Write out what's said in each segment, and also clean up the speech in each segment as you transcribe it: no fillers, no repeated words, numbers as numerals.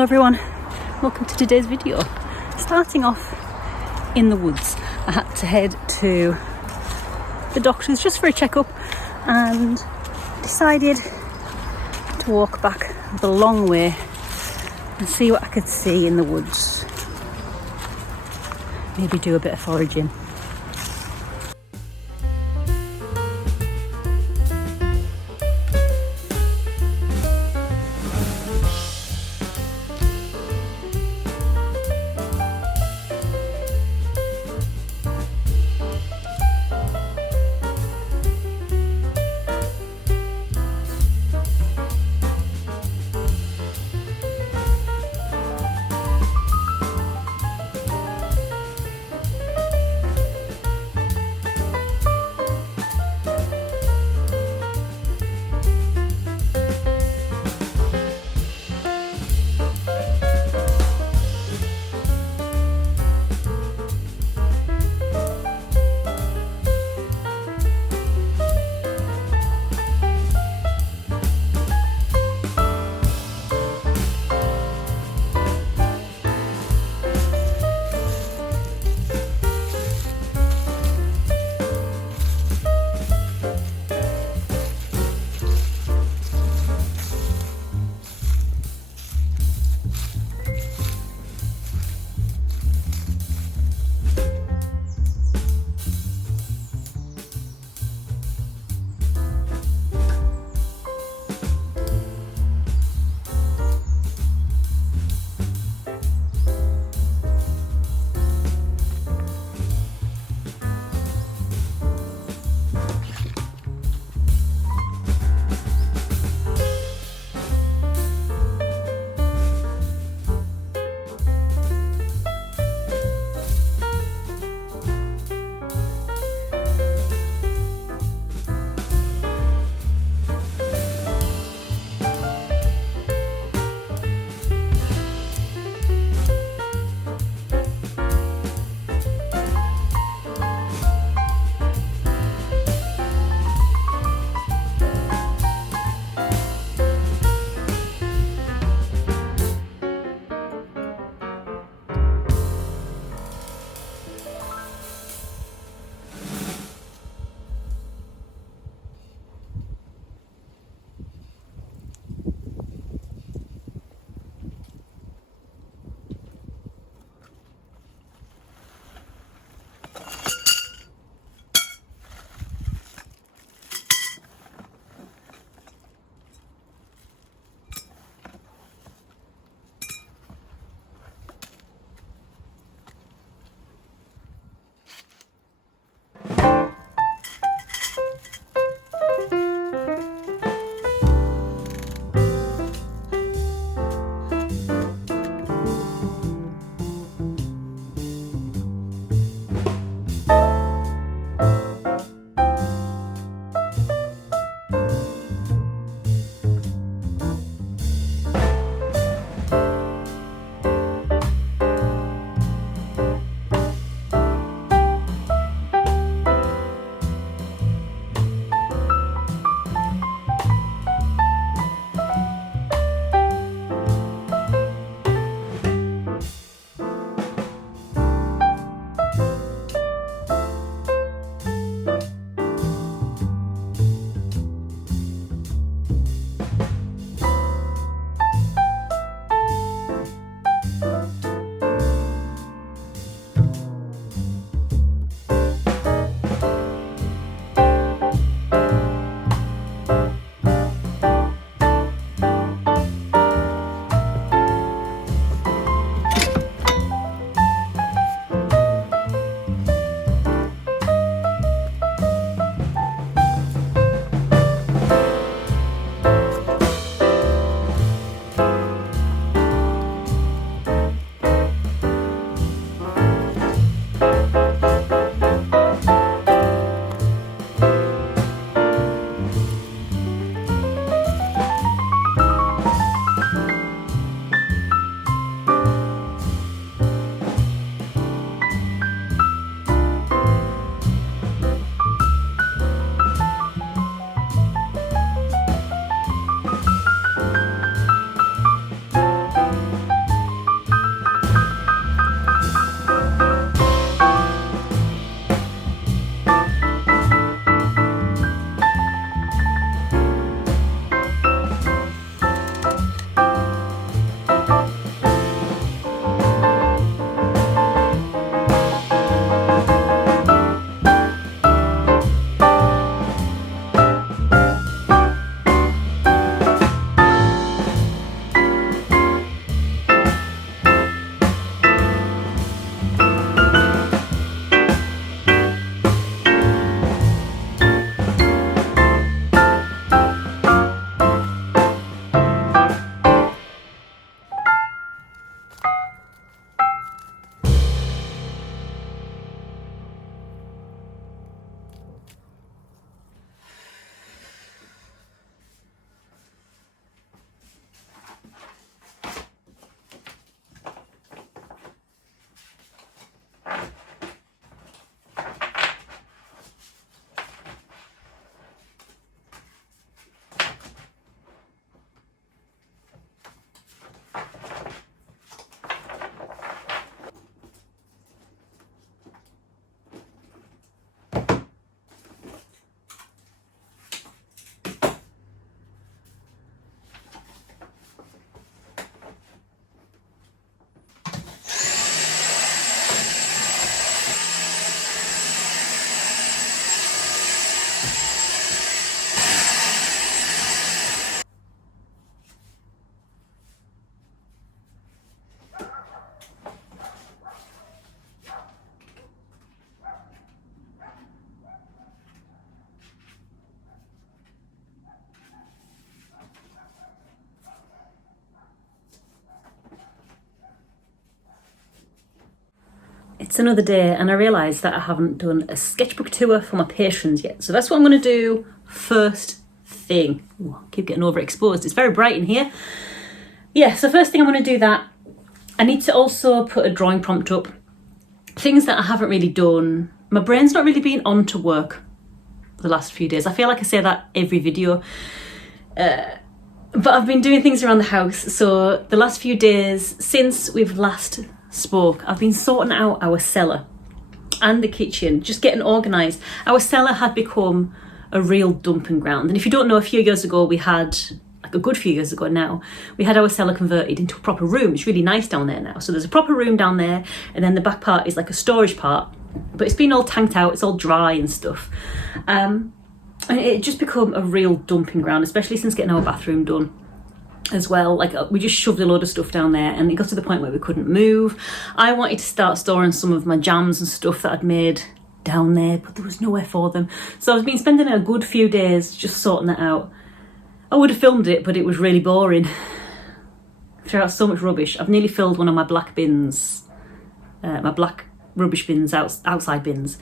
Hello everyone, welcome to today's video. Starting off in the woods, I had to head to the doctor's just for a checkup and decided to walk back the long way and see what I could see in the woods. Maybe do a bit of foraging. it's another day and I realised that I haven't done a sketchbook tour for my patrons yet. So that's what I'm going to do first thing. Ooh, I keep getting overexposed. It's very bright in here. Yeah, so first thing I'm going to do that. I need to also put a drawing prompt up. Things that I haven't really done. My brain's not really been on to work the last few days. I feel like I say that every video. But I've been doing things around the house. So the last few days since we've last spoke, I've been sorting out our cellar and the kitchen, just getting organised. Our cellar had become a real dumping ground. And if you don't know, a few years ago we had, like a good few years ago now, we had our cellar converted into a proper room. It's really nice down there now. So there's a proper room down there, and then the back part is like a storage part, but it's been all tanked out, it's all dry and stuff. And it just become a real dumping ground, especially since getting our bathroom done as well. Like we just shoved a load of stuff down there and it got to the point where we couldn't move. I wanted to start storing some of my jams and stuff that I'd made down there, but there was nowhere for them. So I've been spending a good few days just sorting that out. I would have filmed it, but it was really boring. Threw out so much rubbish. I've nearly filled one of my black bins, my black rubbish bins, outside bins,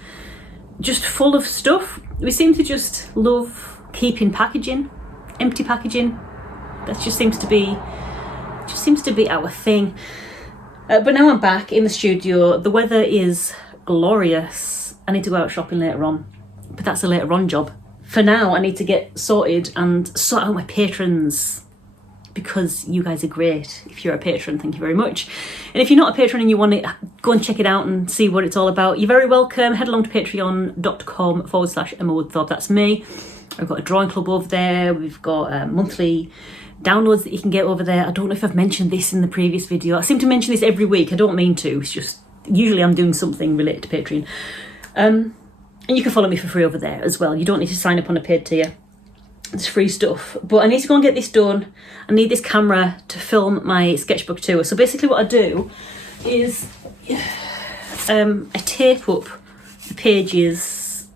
just full of stuff. We seem to just love keeping packaging, empty packaging. That just seems to be our thing. But now I'm back in the studio. The weather is glorious. I need to go out shopping later on, but that's a later on job. For now, I need to get sorted and sort out my patrons, because you guys are great. If you're a patron, thank you very much. And if you're not a patron and you want to go and check it out and see what it's all about, you're very welcome. Head along to patreon.com/Emma Woodthorpe. That's me. I've got a drawing club over there. We've got monthly downloads that you can get over there. I don't know if I've mentioned this in the previous video. I seem to mention this every week. I don't mean to. It's just usually I'm doing something related to Patreon. And you can follow me for free over there as well. You don't need to sign up on a paid tier. It's free stuff. But I need to go and get this done. I need this camera to film my sketchbook tour. So basically what I do is I tape up the pages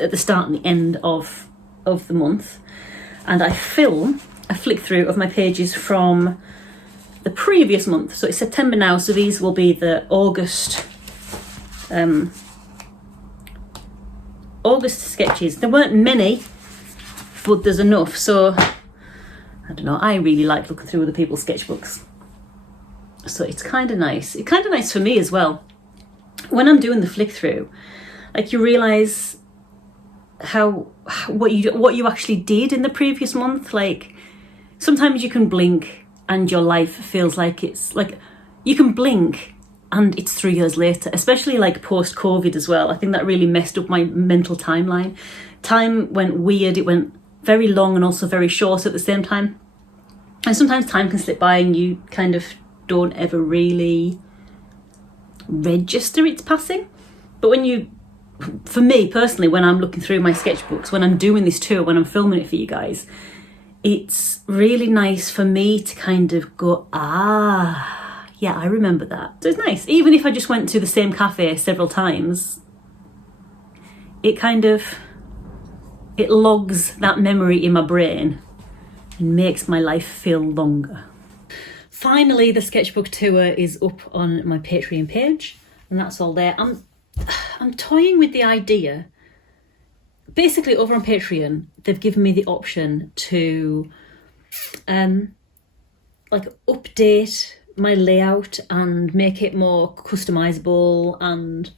at the start and the end of the month, and I film a flick through of my pages from the previous month. So it's September now, so these will be the August sketches. There weren't many, but there's enough. So I don't know, I really like looking through other people's sketchbooks, so it's kind of nice. It's kind of nice for me as well when I'm doing the flick through. Like, you realise what you actually did in the previous month. Like, sometimes you can blink and your life feels like it's like you can blink and it's 3 years later, especially like post-COVID as well. I think that really messed up my mental timeline. Time went weird. It went very long and also very short at the same time. And sometimes time can slip by and you kind of don't ever really register its passing. But when you, for me personally, when I'm looking through my sketchbooks, when I'm doing this tour, when I'm filming it for you guys, it's really nice for me to kind of go, yeah, I remember that. So it's nice. Even if I just went to the same cafe several times, it logs that memory in my brain and makes my life feel longer. Finally, the sketchbook tour is up on my Patreon page, and that's all there. I'm toying with the idea. Basically, over on Patreon, they've given me the option to like update my layout and make it more customizable and,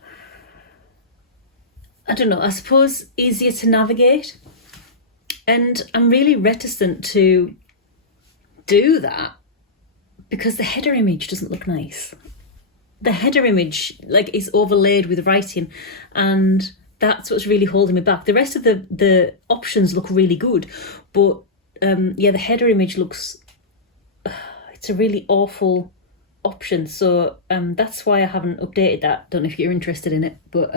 I don't know, I suppose easier to navigate. And I'm really reticent to do that because the header image doesn't look nice. The header image like is overlaid with writing, and that's what's really holding me back. The rest of the options look really good, but yeah, the header image looks, it's a really awful option. So that's why I haven't updated that. Don't know if you're interested in it, but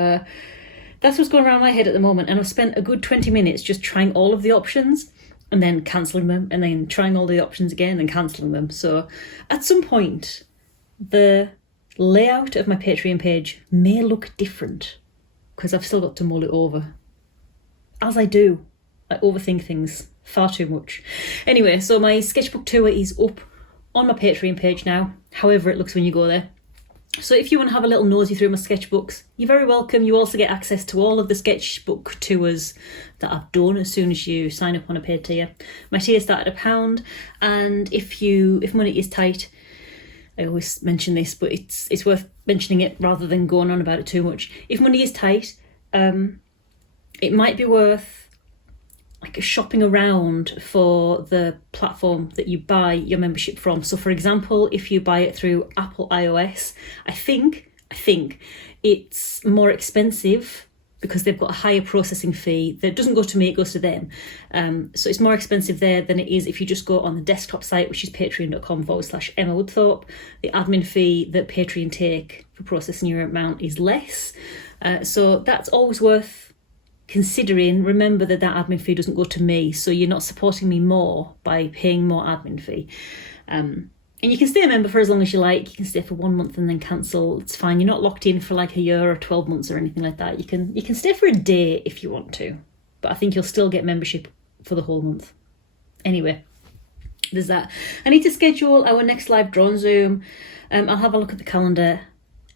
that's what's going around my head at the moment. And I've spent a good 20 minutes just trying all of the options and then cancelling them, and then trying all the options again and cancelling them. So at some point, the layout of my Patreon page may look different because I've still got to mull it over. As I do, I overthink things far too much. Anyway, so my sketchbook tour is up on my Patreon page now, however it looks when you go there. So if you want to have a little nosy through my sketchbooks, you're very welcome. You also get access to all of the sketchbook tours that I've done as soon as you sign up on a paid tier. My tier start at £1, and if money is tight, I always mention this, but it's worth mentioning it rather than going on about it too much. If money is tight, it might be worth like shopping around for the platform that you buy your membership from. So for example, if you buy it through Apple iOS, I think it's more expensive because they've got a higher processing fee that doesn't go to me, it goes to them. So it's more expensive there than it is if you just go on the desktop site, which is patreon.com/Emma Woodthorpe. The admin fee that Patreon take for processing your amount is less. So that's always worth considering. Remember that admin fee doesn't go to me, so you're not supporting me more by paying more admin fee. And you can stay a member for as long as you like. You can stay for 1 month and then cancel. It's fine. You're not locked in for like a year or 12 months or anything like that. You can stay for a day if you want to, but I think you'll still get membership for the whole month. Anyway, there's that. I need to schedule our next live drone Zoom. I'll have a look at the calendar.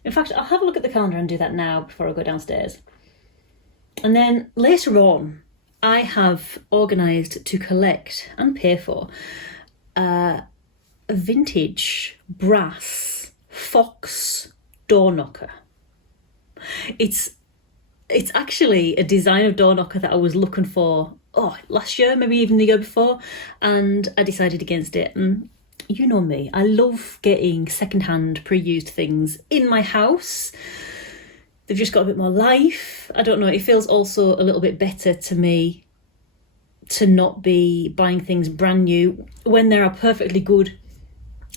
In fact, I'll have a look at the calendar and do that now before I go downstairs. And then later on, I have organised to collect and pay for a vintage brass fox door knocker. It's actually a design of door knocker that I was looking for last year, maybe even the year before, and I decided against it. And you know me, I love getting secondhand pre-used things in my house. They've just got a bit more life. I don't know, it feels also a little bit better to me to not be buying things brand new when there are perfectly good,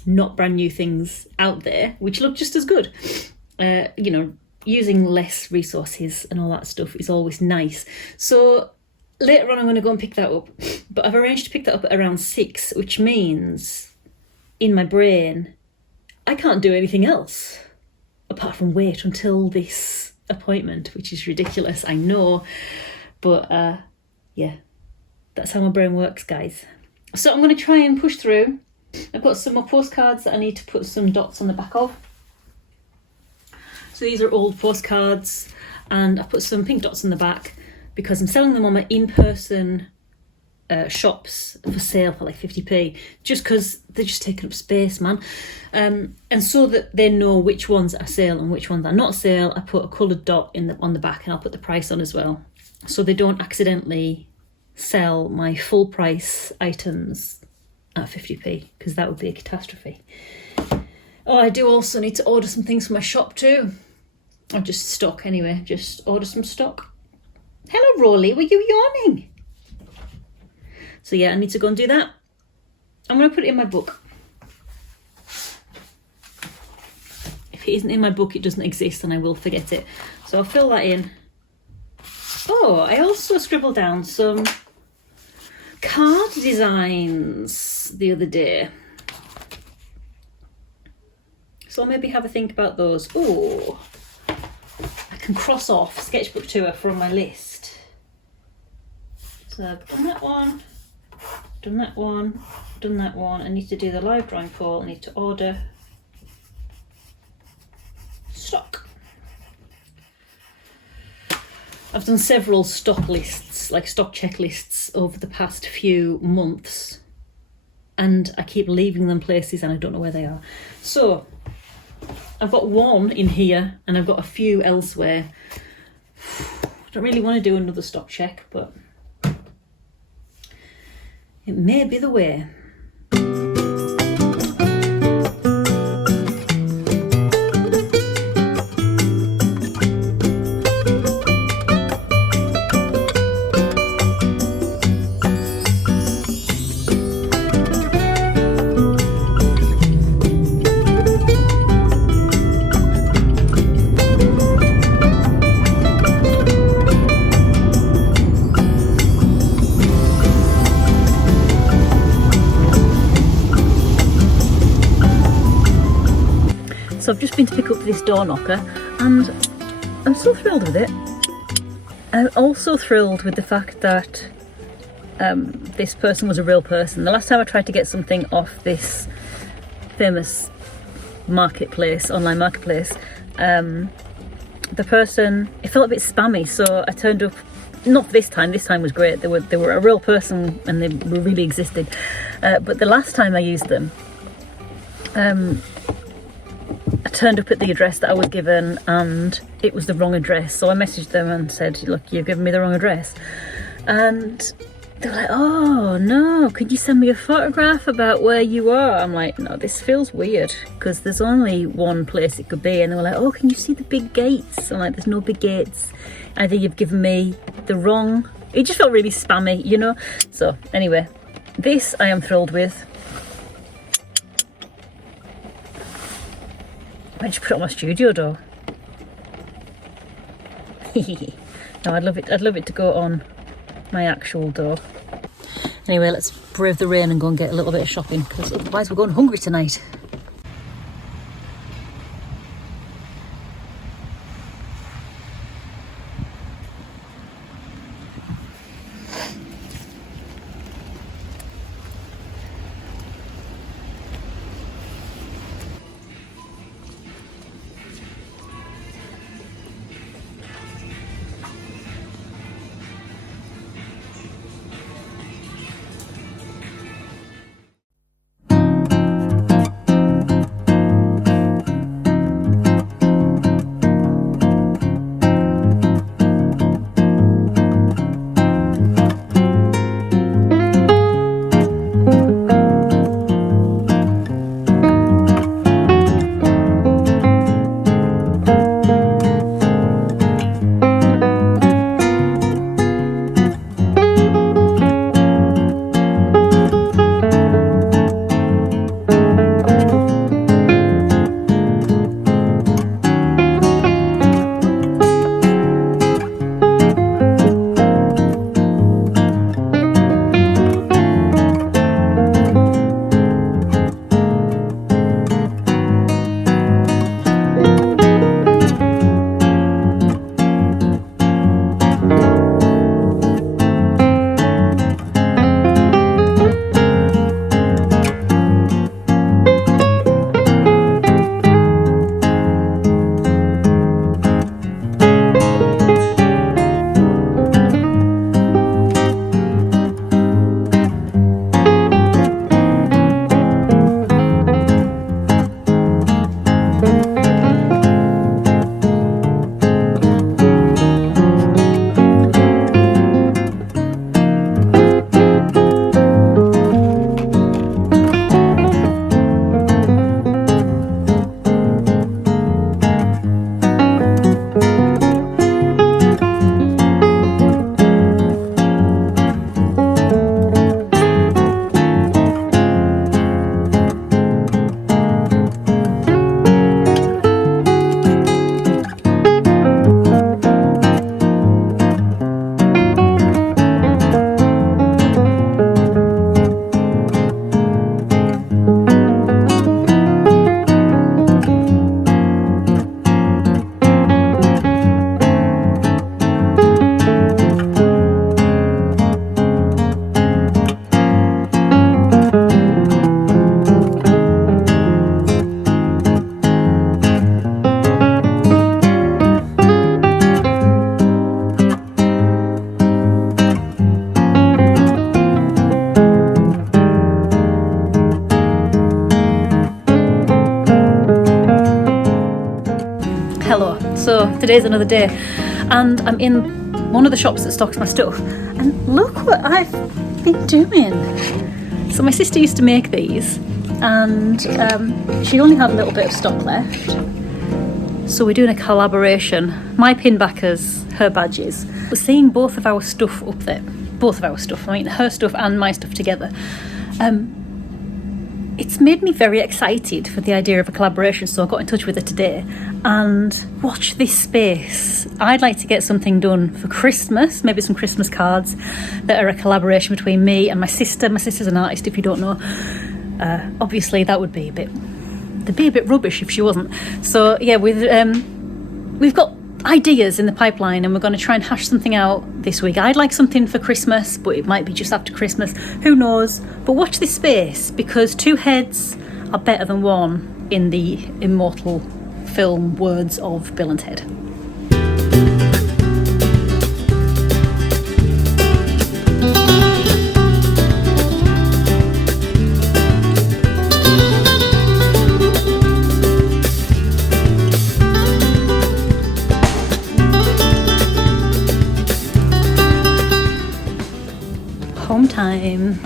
not brand new things out there, which look just as good. Using less resources and all that stuff is always nice. So later on I'm going to go and pick that up. But I've arranged to pick that up at around 6, which means in my brain, I can't do anything else apart from wait until this appointment, which is ridiculous, I know, but that's how my brain works, guys. So I'm going to try and push through. I've got some more postcards that I need to put some dots on the back of. So these are old postcards, and I put some pink dots on the back because I'm selling them on my in-person shops for sale for like 50p, just because they're just taking up space, man. And so that they know which ones are sale and which ones are not sale, I put a coloured dot on the back, and I'll put the price on as well, so they don't accidentally sell my full price items at 50p, because that would be a catastrophe. Oh, I do also need to order some things for my shop too. Or just stock anyway, just order some stock. Hello Rolly, were you yawning? So yeah, I need to go and do that. I'm going to put it in my book. If it isn't in my book, it doesn't exist and I will forget it. So I'll fill that in. Oh, I also scribbled down some card designs the other day. So I'll maybe have a think about those. Oh, I can cross off sketchbook tour from my list. So I've done that one. Done that one, done that one. I need to do the live drawing poll. I need to order stock. I've done several stock lists, like stock checklists over the past few months, and I keep leaving them places and I don't know where they are. So I've got one in here and I've got a few elsewhere. I don't really want to do another stock check, but it may be the way. So I've just been to pick up this door knocker and I'm so thrilled with it. I'm also thrilled with the fact that this person was a real person. The last time I tried to get something off this famous marketplace, online marketplace, the person, it felt a bit spammy, so I turned up. Not this time was great, they were a real person and they really existed, but the last time I used them, I turned up at the address that I was given and it was the wrong address. So I messaged them and said, look, you've given me the wrong address. And they were like, oh no, could you send me a photograph about where you are? I'm like, no, this feels weird because there's only one place it could be. And they were like, oh, can you see the big gates? I'm like, there's no big gates. Either you've given me the wrong, it just felt really spammy, you know? So anyway, this I am thrilled with. I might just put it on my studio door. No, I'd love it to go on my actual door. Anyway, let's brave the rain and go and get a little bit of shopping because otherwise we're going hungry tonight. So today's another day and I'm in one of the shops that stocks my stuff, and look what I've been doing. So my sister used to make these and she only had a little bit of stock left, so we're doing a collaboration. My pin backers, her badges. We're seeing both of our stuff up there, both of our stuff, I mean her stuff and my stuff together. It's made me very excited for the idea of a collaboration, so I got in touch with her today and watch this space. I'd like to get something done for Christmas, maybe some Christmas cards that are a collaboration between me and my sister. My sister's an artist, if you don't know. Obviously that would be they'd be a bit rubbish if she wasn't. So yeah, we've got ideas in the pipeline and we're going to try and hash something out this week. I'd like something for Christmas, but it might be just after Christmas, who knows. But watch this space, because two heads are better than one. in the immortal film words of Bill and Ted. Home time.